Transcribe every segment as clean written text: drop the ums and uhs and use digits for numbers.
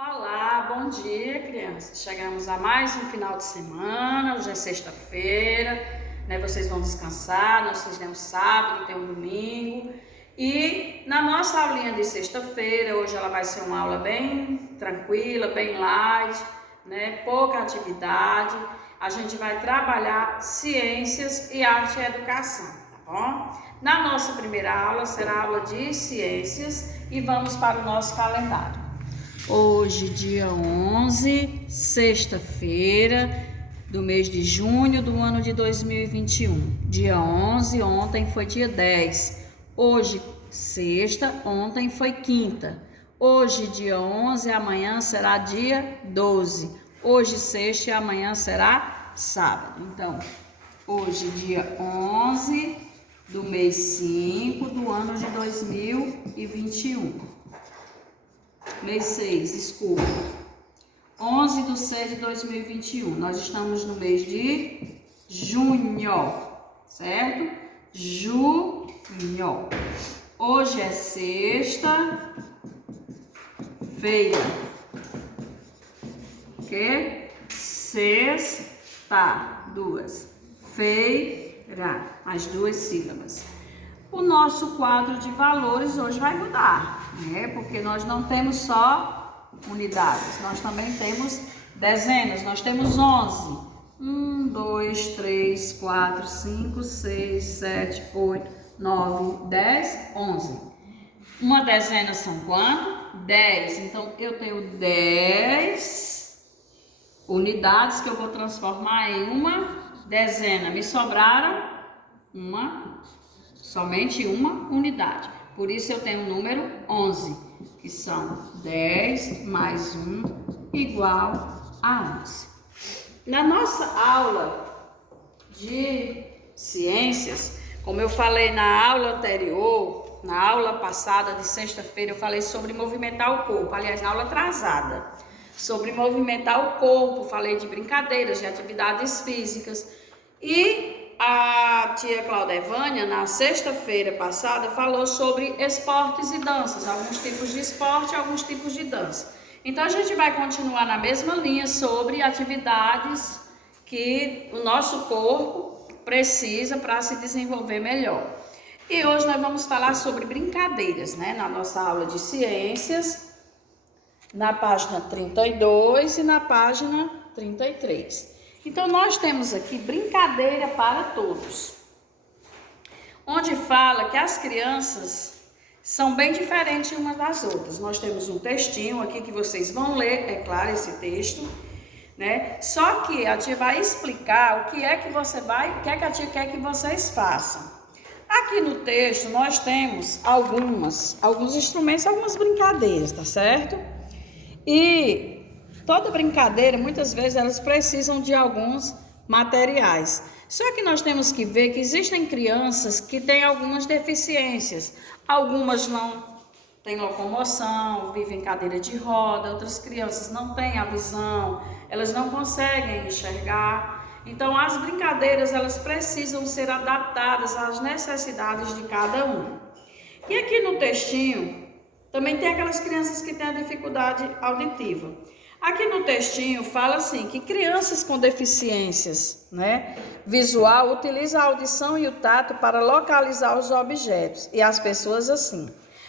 Olá, bom dia, crianças. Chegamos a mais um final de semana. Hoje é sexta-feira, né? Vocês vão descansar. Nós temos sábado, tem um domingo. E na nossa aulinha de sexta-feira, hoje ela vai ser uma aula bem tranquila, bem light, né? Pouca atividade. A gente vai trabalhar ciências e arte e educação, tá bom? Na nossa primeira aula será a aula de ciências e vamos para o nosso calendário. Hoje, dia 11, sexta-feira do mês de junho do ano de 2021. Dia 11, ontem foi dia 10. Hoje, sexta, ontem foi quinta. Hoje, dia 11, amanhã será dia 12. Hoje, sexta, e amanhã será sábado. Então, hoje, dia 11 do mês 5 do ano de 2021. Mês 6, desculpa. 11 de 6 de 2021. Nós estamos no mês de junho, certo? Junho. Hoje é sexta-feira. Ok? Sexta, duas. Feira, as duas sílabas. O nosso quadro de valores hoje vai mudar, né? Porque nós não temos só unidades, nós também temos dezenas, nós temos 11. 1, 2, 3, 4, 5, 6, 7, 8, 9, 10, 11. Uma dezena são quanto? 10. Então, eu tenho 10 unidades que eu vou transformar em uma dezena. Me sobraram somente uma unidade. Por isso eu tenho o número 11, que são 10 mais 1 igual a 11. Na nossa aula de ciências, como eu falei na aula anterior, na aula passada de sexta-feira, eu falei sobre movimentar o corpo. Aliás, na aula atrasada, sobre movimentar o corpo, falei de brincadeiras, de atividades físicas. E a tia Claudevânia, na sexta-feira passada, falou sobre esportes e danças, alguns tipos de esporte e alguns tipos de dança. Então, a gente vai continuar na mesma linha sobre atividades que o nosso corpo precisa para se desenvolver melhor. E hoje nós vamos falar sobre brincadeiras, né? Na nossa aula de ciências, na página 32 e na página 33. Então, nós temos aqui brincadeira para todos, onde fala que as crianças são bem diferentes umas das outras. Nós temos um textinho aqui que vocês vão ler, é claro, esse texto, né? Só que a tia vai explicar o que é que a tia quer que vocês façam. Aqui no texto nós temos alguns instrumentos, algumas brincadeiras, tá certo? E toda brincadeira, muitas vezes, elas precisam de alguns materiais. Só que nós temos que ver que existem crianças que têm algumas deficiências. Algumas não têm locomoção, vivem em cadeira de roda. Outras crianças não têm a visão, elas não conseguem enxergar. Então, as brincadeiras, elas precisam ser adaptadas às necessidades de cada um. E aqui no textinho, também tem aquelas crianças que têm a dificuldade auditiva. Aqui no textinho fala assim, que crianças com deficiências, né, visual utilizam a audição e o tato para localizar os objetos. E as pessoas assim.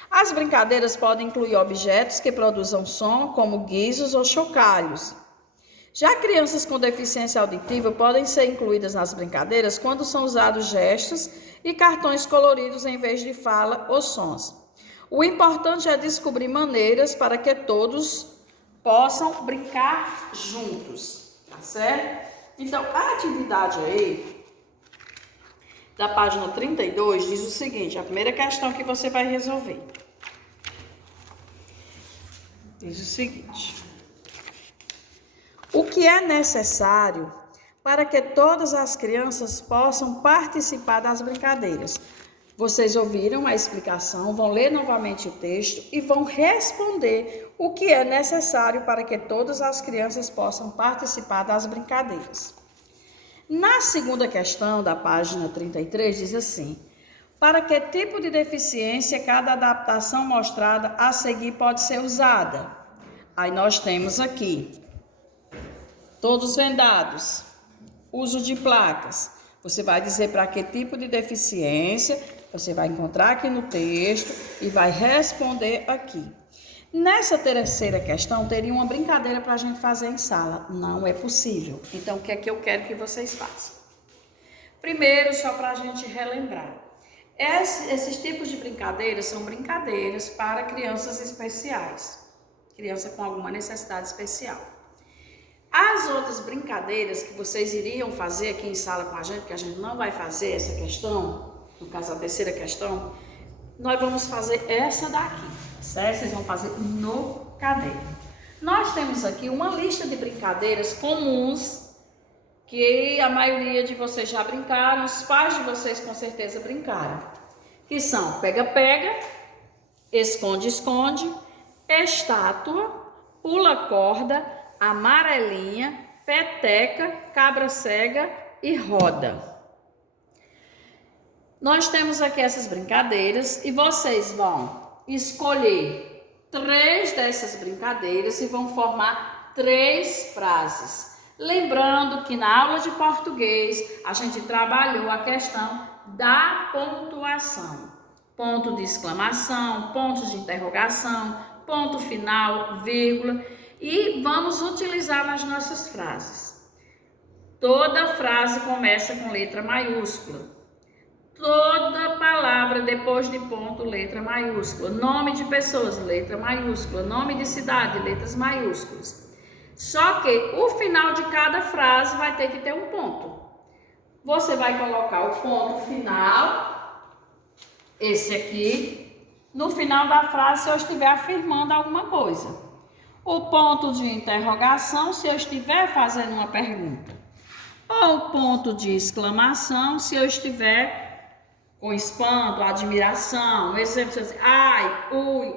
As brincadeiras podem incluir objetos que produzam som, como guizos ou chocalhos. Já crianças com deficiência auditiva podem ser incluídas nas brincadeiras quando são usados gestos e cartões coloridos em vez de fala ou sons. O importante é descobrir maneiras para que todos possam brincar juntos, tá certo? Então, a atividade aí, da página 32, diz o seguinte, a primeira questão que você vai resolver. Diz o seguinte: o que é necessário para que todas as crianças possam participar das brincadeiras? Vocês ouviram a explicação, vão ler novamente o texto e vão responder o que é necessário para que todas as crianças possam participar das brincadeiras. Na segunda questão da página 33 diz assim: para que tipo de deficiência cada adaptação mostrada a seguir pode ser usada? Aí nós temos aqui, todos vendados, uso de placas. Você vai dizer para que tipo de deficiência, você vai encontrar aqui no texto e vai responder aqui. Nessa terceira questão, teria uma brincadeira para a gente fazer em sala. Não é possível. Então, o que é que eu quero que vocês façam? Primeiro, só para a gente relembrar. Esses tipos de brincadeiras são brincadeiras para crianças especiais. Criança com alguma necessidade especial. As outras brincadeiras que vocês iriam fazer aqui em sala com a gente, que a gente não vai fazer essa questão, no caso a terceira questão, nós vamos fazer essa daqui, certo? Vocês vão fazer no caderno. Nós temos aqui uma lista de brincadeiras comuns que a maioria de vocês já brincaram, os pais de vocês com certeza brincaram, que são pega-pega, esconde-esconde, estátua, pula-corda, amarelinha, peteca, cabra cega e roda. Nós temos aqui essas brincadeiras e vocês vão escolher 3 dessas brincadeiras e vão formar 3 frases. Lembrando que na aula de português a gente trabalhou a questão da pontuação. Ponto de exclamação, ponto de interrogação, ponto final, vírgula. E vamos utilizar nas nossas frases. Toda frase começa com letra maiúscula. Toda palavra depois de ponto, letra maiúscula. Nome de pessoas, letra maiúscula. Nome de cidade, letras maiúsculas. Só que o final de cada frase vai ter que ter um ponto. Você vai colocar o ponto final, esse aqui, no final da frase se eu estiver afirmando alguma coisa. O ponto de interrogação se eu estiver fazendo uma pergunta. Ou o ponto de exclamação se eu estiver com espanto, admiração. Um exemplo, assim, ai, ui,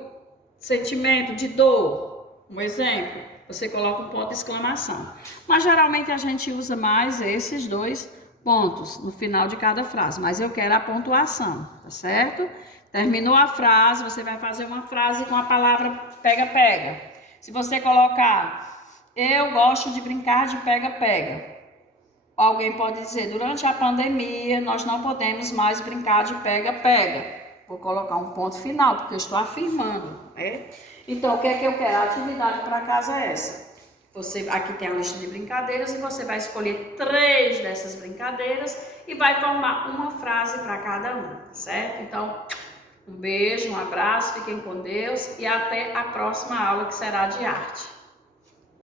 sentimento de dor. Um exemplo, você coloca o ponto de exclamação. Mas geralmente a gente usa mais esses 2 pontos no final de cada frase. Mas eu quero a pontuação, tá certo? Terminou a frase, você vai fazer uma frase com a palavra pega-pega. Se você colocar, eu gosto de brincar de pega-pega. Alguém pode dizer, durante a pandemia, nós não podemos mais brincar de pega-pega. Vou colocar um ponto final, porque eu estou afirmando, né? Então, o que é que eu quero? A atividade para casa é essa. Você, aqui tem a lista de brincadeiras e você vai escolher 3 dessas brincadeiras e vai formar uma frase para cada uma, certo? Então, um beijo, um abraço, fiquem com Deus e até a próxima aula que será de arte.